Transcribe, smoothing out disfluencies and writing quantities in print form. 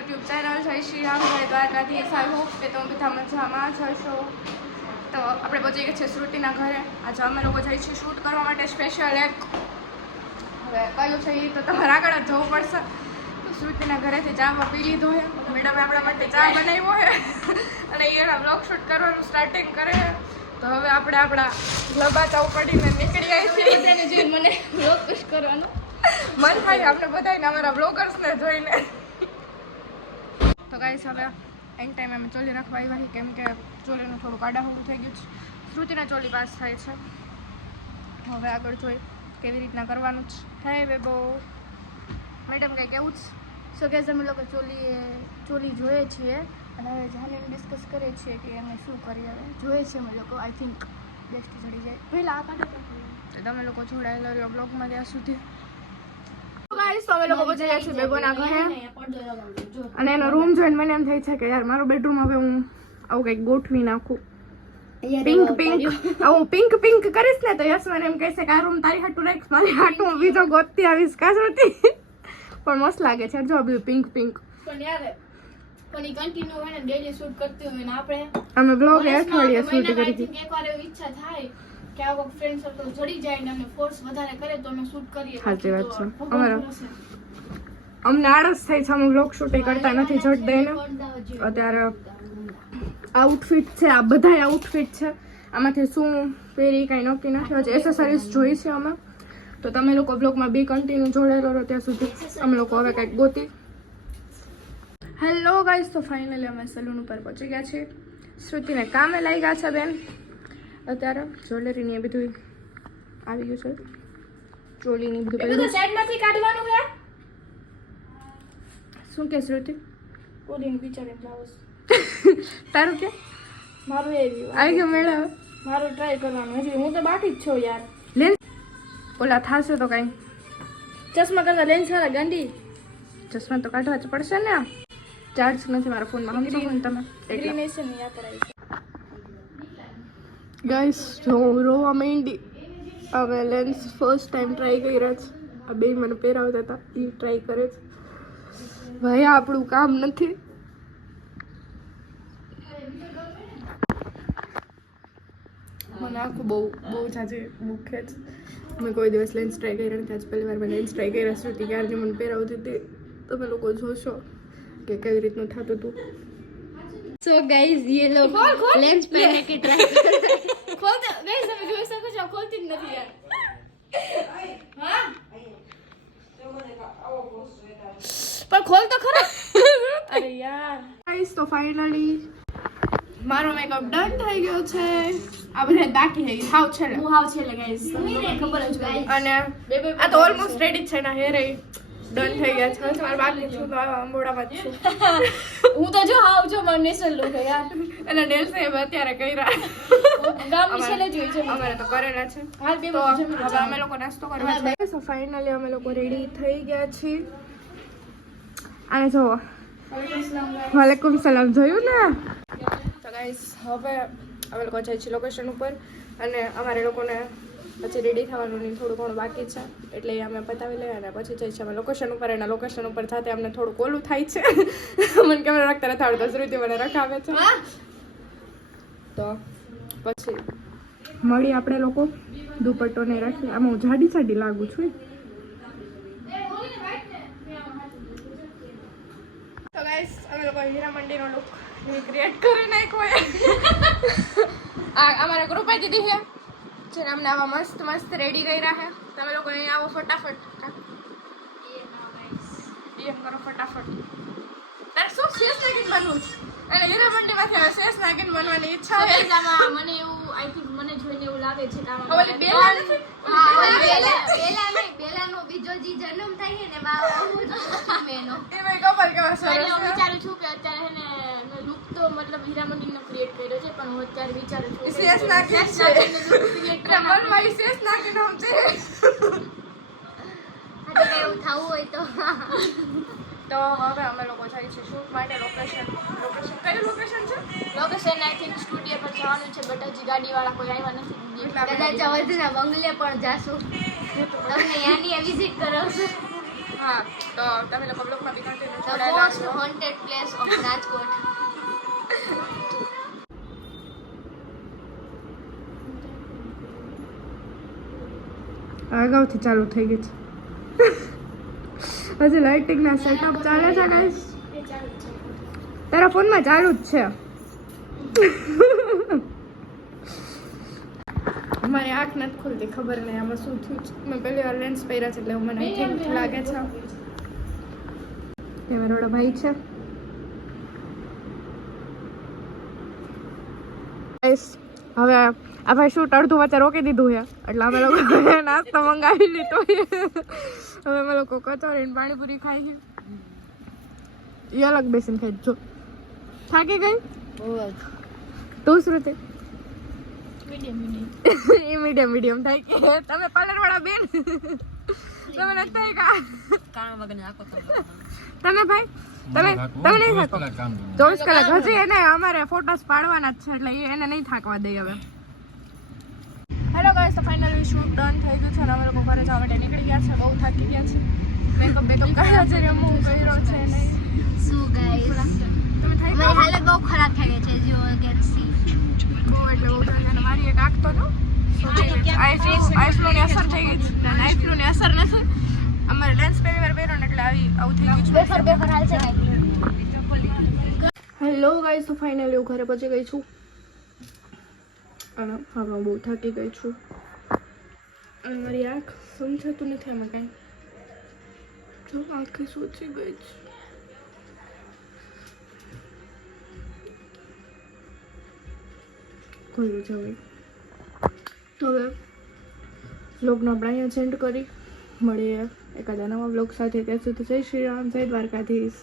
YouTube channel જય શ્રી રામ જય Dwarkadhish. I hope કે તમે બધા મજામાં જ હશો. તો આપણે પહોંચી ગયા છે શ્રુતિના ઘરે. આજે અમે લોકો જઈએ છીએ શૂટ કરવા માટે સ્પેશિયલ એક. હવે કયું છે એ તો તમારે આગળ જ જવું પડશે. તો શ્રુતિના ઘરેથી ચા પી લીધો છે. મેડમે આપણા માટે ચા બનાવ્યો છે અને એના બ્લોગ શૂટ કરવાનું સ્ટાર્ટિંગ કરે. તો હવે આપણે આપણા લબા ચોપડીને નીકળી આવી છીએ. બધાને જોઈને મને બ્લોગ પુશ કરવાનું મન થાય આપણે બધાને અમારા બ્લોગર્સને જોઈને. તો ગાઈસ હવે એન ટાઈમ અમે ચોલી રાખવા આવ્યા છીએ, કેમ કે ચોલીનું થોડું કાડાહોળું થઈ ગયું છે. શ્રુતિના ચોલી પાસ થાય છે. હવે આગળ જોઈ કેવી રીતના કરવાનું જ થાય. બેબો મેડમ કંઈ કેવું જ સો કે અમે લોકો ચોલી જોઈએ છીએ અને હવે જાણીને ડિસ્કસ કરીએ છીએ કે અમે શું કરીએ. હવે જોઈએ છીએ અમે લોકો. આઈ થિંક બેસ્ટ ચડી જાય પહેલાં આ કાઢો તો તમે લોકો જોડાયેલા રહ્યો બ્લોગમાં ત્યાં સુધી. અમે લોકો પહોંચી ગયા છીએ બેગોના ઘરે અને એનો રૂમ જોઈને મને એમ થાય છે કે યાર મારો બેડરૂમ હવે હું આવું કંઈક ગોઠવી નાખું. પિંક કરીશ ને તો યસ મને એમ કહેશે કે આ રૂમ તારી હાટું રાખ, મારી હાટું હું બીજો ગોતતી આવીશ કાસરતી. પણ મસ્ત લાગે છે જો બધું પિંક પણ યાર પણ ઈ કન્ટિન્યુ હોય ને ડેલી શૂટ કરતી હોય ને આપણે અમે બ્લોગ અઠવાડિયે શૂટ કરી હતી. એકવાર એવી ઈચ્છા થાય કે આવો ફ્રેન્ડ સર્કલ જોડી જાય ને અમે ફોર્સ વધારે કરે તો અમે શૂટ કરીએ. સાચી વાત છે. અમને આળસ થાય છે, અમે બ્લોગ શૂટ કરતા નથી જટ દઈને. અત્યારે આઉટફિટ છે, આ બધા આઉટફિટ છે. આમાંથી શું પહેરી કાંઈ નક્કી નથી. હજી એસેસરીઝ જોઈ છે અમે. તો તમે લોકો બ્લોગમાં બી કન્ટિન્યુ જોડાયેલો રહો ત્યાં સુધી અમે લોકો હવે કંઈક ગોતી. હેલો ગાઈસ, તો ફાઇનલી અમે સલૂન ઉપર પહોંચી ગયા છીએ. શ્રુતિને કામે લાગ્યા છે બેન. અત્યારે જ્વેલરીની એ બધું આવી ગયું છે. ચોલીની બધું સાઈડમાંથી કાઢવાનું છે. શું કે શ્રુતિ? કોડિંગ વિચારે બ્લાઉઝ તારું કે? મારું આવી ગયો મેળા. મારું ટ્રાય કરવાનું હજી. હું તો બાકી જ છું યાર. લેન્સ ઓલા થાશે તો કાંઈ ચશ્મા કરતા લેન્સ વાળા ગાંડી. ચશ્મા તો કાઢવા જ પડશે ને. ચાર્જ નથી મારા ફોનમાં. સમજો ને તમે ગ્રીનેશન યાદ કરાવી છે. ગાઈસ જો રોવા માંડી. હવે લેન્સ ફર્સ્ટ ટાઈમ ટ્રાય કર્યા છે. આ બે મને પહેરાવતા હતા એ ટ્રાય કરે છે. ભાઈ આપણું કામ નથી. મને આખું બહુ જાજી દુખે છે. મેં કોઈ દિવસ લેન્સ ટ્રાય કર્યા નથી. આજ પહેલી વાર મેં લેન્સ ટ્રાય કર્યા. શ્રુતિ ક્યારની મને પહેરાવતી હતી. તમે લોકો જોશો કે કેવી રીતનું થતું હતું. સો ગાઈઝ ये लोग लेंस पहनने की ट्राई कर रहे हैं. खोल दो गाइस, તમે જોઈ શકો છો ખોલતી જ નથી યાર. હા પણ ખોલ તો ખરા. અરે યાર ગાઈસ, તો ફાઇનલી મારો મેકઅપ ડન થઈ ગયો છે. આ બધા બાકી છે. હાવ છેલ્લે હું હાવ છેલ્લે ગાઈસ તમને ખબર જ હોય. અને આ તો ઓલમોસ્ટ રેડી છે ના હેર ડન થઈ ગયા છે. મારા બાકી છું તો અંબોડામાં જ છું. હું તો જો હાવ જો મને નેચરલ લુક છે યાર. અને નેલ્સ એ અત્યારે કર્યા ગામ છેલ્લે જોઈ છે. અમારે તો કરેલા છે. હાલ બે હવે અમે લોકો નાસ્તો કરવા છે. સો ફાઇનલી અમે લોકો રેડી થઈ ગયા છીએ. અને જો વાલેકુમ સલામ જોયું ને. તો ગાઈસ હવે અમે લોકો જઈએ છીએ લોકેશન ઉપર અને અમારે લોકોને પછી રેડી થવાનું નહીં થોડું ઘણું બાકી છે એટલે અમે પતાવી લઈએ અને પછી જઈએ છીએ અમે લોકેશન ઉપર. એના લોકેશન ઉપર સાથે અમને થોડુંક ઓલું થાય છે. મને કેમેરા રાખતા નથી આવડતો. શ્રુતિ મને રખાવે છે. તો પછી મળી આપણે લોકો દુપટ્ટો ને રાખી. આમાં હું જાડી લાગુ છું. તો ગાઈસ અમે લોકો હીરા મંડીનો લુક ક્રિએટ કરી નાખ્યો. આ અમારા ગ્રુપ દીદી છે જેને અમને આવા મસ્ત રેડી કર્યા છે. તમે લોકો અહીંયા આવો ફટાફટ. ડીએમ કરો ફટાફટ. તારે શું શેષ નાગીન બનવું છે? અને હીરા મંડીમાંથી હવે શેષ નાગીન બનવાની ઈચ્છા છે. મને એવું આઈ થિંક મને જોઈને એવું લાગે છે કે ઓલી બેલા નથી. બેલાનો બીજો જી જન્મ થાય ને મેનો એ ભાઈ કપલ કેવા સરસ. હું વિચારું છું કે અત્યારે હેને લુક તો મતલબ હીરા મંડીનો ક્રિએટ કર્યો છે પણ હું અત્યારે વિચારું છું શેષ નાગીન ક્રિએટ કરવા મારી શેષ નાગીન હમ છે. આ તો એવું થાવું હોય તો હવે અમે લોકો જઈએ છીએ શૂટ માટે લોકેશન. કયું લોકેશન છે? લોકેશન આઈ થિંક સ્ટુડિયો પર જવાનું છે બટ હજી ગાડીવાળા કોઈ આવ્યા નથી. કદાચ અવધના બંગલે પણ જાશું. તમને યાની વિઝિટ કરાવશું. હા તો તમે લોકો બ્લોગમાં બી કન્ટિન્યુ The જોડાયેલા most છો. haunted place of Rajkot. અગાઉથી ચાલુ થઈ ગઈ છે હજી લાઇટિંગના સેટઅપ ચાલે છે ગાઈસ. તારા ફોનમાં ચાલુ જ છે. મારી આંખ નથી ખુલતી, ખબર નહીં આમાં શું થયું છે. મેં પહેલી વાર લેન્સ પહેર્યા છે એટલે એવું મને think લાગે છે. તે મારો ભાઈ છે. Guys, હવે આ ભાઈ શૂટ અડધું વચ્ચે રોકી દીધું છે એટલે અમે લોકો નાસ્તો મંગાવી લીધો છે. હવે અમે લોકો કચોરી ને પાણીપુરી ખાઈ છે. એ અલગ બેસીને ખાઈ જો. થાકી ગઈ તું શ્રુતિ? એ મીડિયમ થાય કે તમે પાર્લર વાળા બેન તમે નથી થાય કા તમે ભાઈ તમે નહીં થાકો 24 કલાક હજી એને અમારે ફોટોસ પાડવાના જ છે એટલે એને નહીં થાકવા દઈએ હવે. હેલો ગાઈસ, તો ફાઇનલી શૂટ ડન થઈ ગયું છે અને અમે લોકો ઘરે જવા માટે નીકળી ગયા છે. બહુ થાકી ગયા છે. મેકઅપ કર્યો છે, રિમૂવ કર્યો છે નહીં. So guys, તમે થઈ મારી હાલત બહુ ખરાબ થઈ ગઈ છે. as you all can see. બહુ એટલે બહુ થઈ ગયું. મારી એક આંખ તો જો આઈફ્લુની અસર થઈ ગઈ છે. આઈફ્લુની અસર નથી, અમારે લેન્સ પહેલી વાર પહેર્યો ને એટલે આવું થઈ ગયું છે. બેફર હાલ છે હેલો ગાઈસ, તો ફાઇનલી હું ઘરે પહોંચી ગઈ છું અને હવે હું બહુ થાકી ગઈ છું અને મારી આંખ સમજાતું નથી આમાં કાંઈ. જો આંખે સોચી ગઈ છે. ખોલ્યું છે હવે. તો હવે બ્લોગનો આપણે અહીંયા સેન્ડ કરી મળીએ એકાદા નવા બ્લોગ સાથે. ત્યાં સુધી જય શ્રી રામ, જય દ્વારકાધીશ.